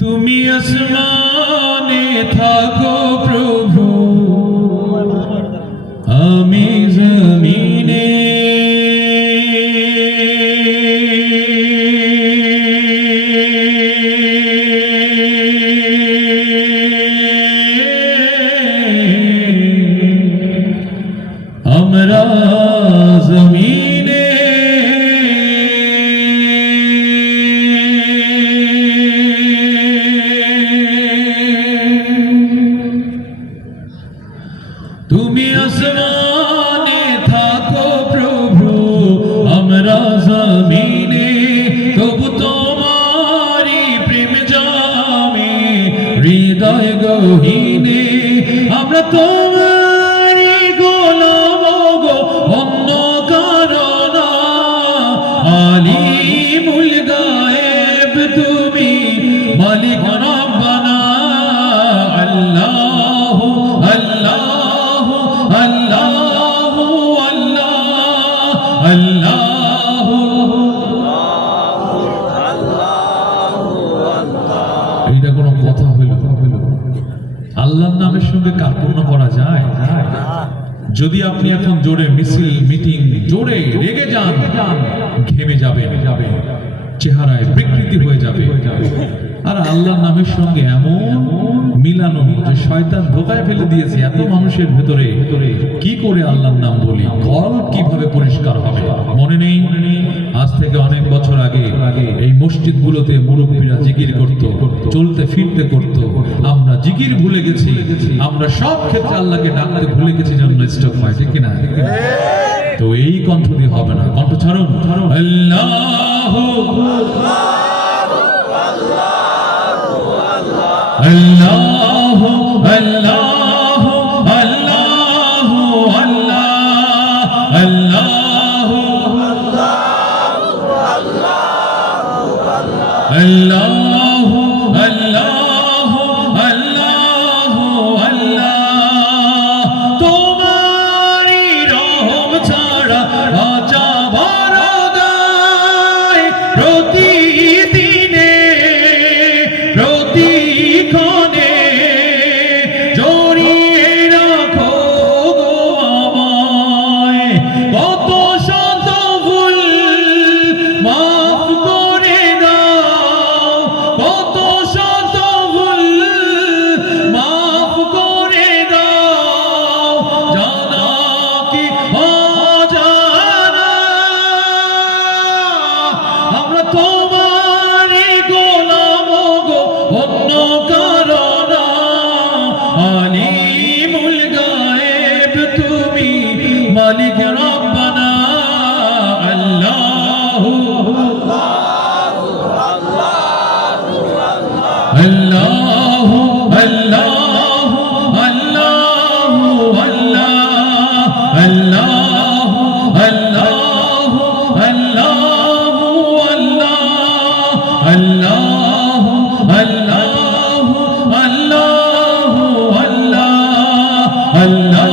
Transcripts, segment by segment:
তুমি আসমানে থাকো প্রভু, আমি জমিনে। আমরা জমিনে তুমি আসমানে থাকো প্রভু, আমরা জমিনে। তবু তোমারি প্রেম জামে হৃদয় গহীনে। আমরা তোমারি গোলাম গো, অন্য কারো না। আলিমুল গায়েব তুমি, মালিক রব্বানা। আল্লাহু আল্লাহু আল্লাহু আল্লাহ আল্লাহু। এইটা কোনো কথা হইল? আল্লাহর নামের সঙ্গে কার্পণ্য করা যায়? যদি আপনি এখন জোরে মিছিল মিটিং জোরে রেগে যান, ঘেমে যাবে, চেহারায় বিকৃতি হয়ে যাবে। আর আল্লাহর নামের সঙ্গে এমন মিলানো যে শয়তান ধোকায় ফেলে দিয়েছে এত মানুষের ভেতরে। কি করে আল্লাহর নাম বলি, কল কিভাবে পরিষ্কার হবে? মনে নেই আজ থেকে অনেক বছর আগে এই মসজিদগুলোতে মুরব্বীরা জিকির করত, চলতে ফিরতে করত। আমরা জিকির ভুলে গেছি, আমরা সব ক্ষেত্রে আল্লাহকে ডাকতে ভুলে গেছি, জন্য স্টক হয়, ঠিক কিনা? তো এই কণ্ঠ দিয়ে হবে না, কণ্ঠ ছাড়ুন। আল্লাহু আল্লাহু আল্লাহু আল্লাহু আল্লাহ আল্লাহু আল্লাহু আল্লাহু আল্লাহু আল্লাহ। তোমারি রহম ছাড়া বাঁচা বড় দায়। প্রতিদিনে প্রতিক্ষণে জড়িয়ে রাখো গো আমায়। কত শত ভুল মাফ করে দাও, কত শত ভুল মাফ করে দাও। জানা কি অজানা, আমরা তোমারই গোলাম গো, অন্য কারো না। আলিমুল গায়েব তুমি, মালিক রব্বানা। আল্লাহু আল্লাহু আল্লাহু আল্লাহু আল্লাহ আল্লাহু আল্লাহু আল্লাহু আল্লাহ আল্লাহু আল্লাহু আল্লাহ আল্লাহু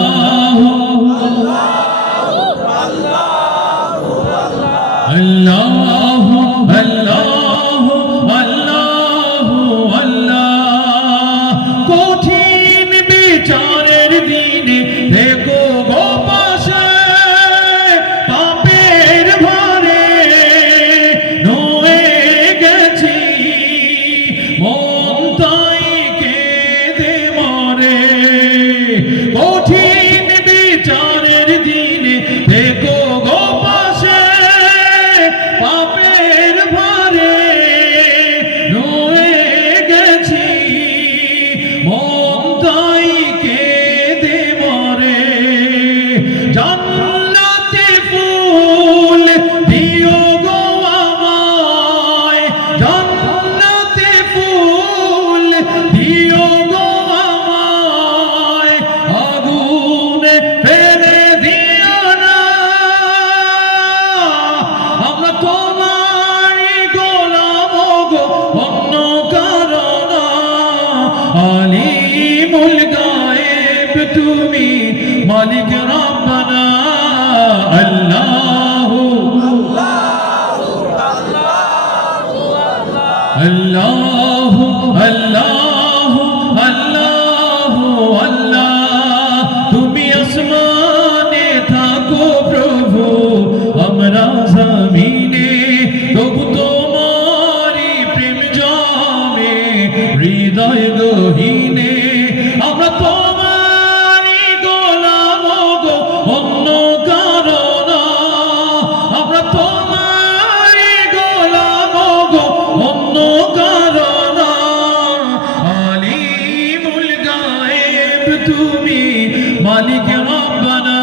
আল্লাহু আল্লাহু আল্লাহু আল্লাহ। কঠিন বিচারের দিনে থেকো গো পাশে, পাপের ভারে নুয়ে গেছি, মন তাই কেঁদে মরে। কঠিন বিচারের দিনে থেকো গো পাশে, পাপের ভারে নুয়ে গেছি, মন তাই কেঁদে মরে। জান্নাতে ফুল দিও গো আমায়, জান্নাতে ফুল দিও গো আমায়। আগুনে ফেলে দিও না, আমরা তোমারই গোলাম গো, অন্য কারো না। আলিমুল গায়েব তুমি, মালিক রব্বানা। আল্লাহু আল্লাহু আল্লাহু আল্লাহ আল্লাহ আল্লাহ তুমি আসমানে থাকো প্রভু আমরা জমিনে তবু তোমারি প্রেম জমে হৃদয় গহীনে আমরা তোমারি গোলাম গো অন্য কারো না আমরা তোমারি গোলাম গো অন্য কারো না আলিমুল গায়েব তুমি মালিক রব্বানা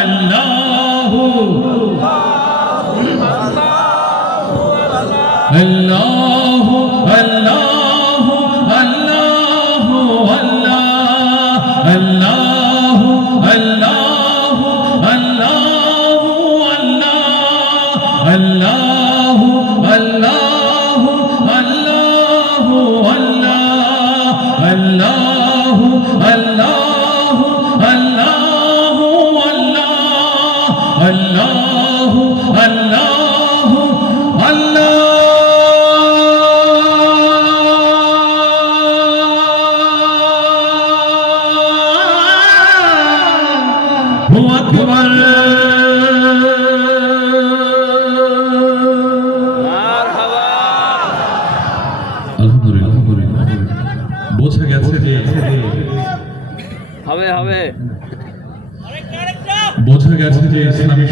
আল্লাহ আল্লাহ আল্লাহ আল্লাহ আল্লাহ আল্লাহ আল্লাহ আল্লাহ আল্লাহ আল্লাহ আল্লাহ আল্লাহ আল্লাহ আল্লাহ আল্লাহ আল্লাহ আল্লাহ আকবার আলহামদুলিল্লাহ বোঝা গেছে যে হবে বোঝা গেছে যে ইসলামী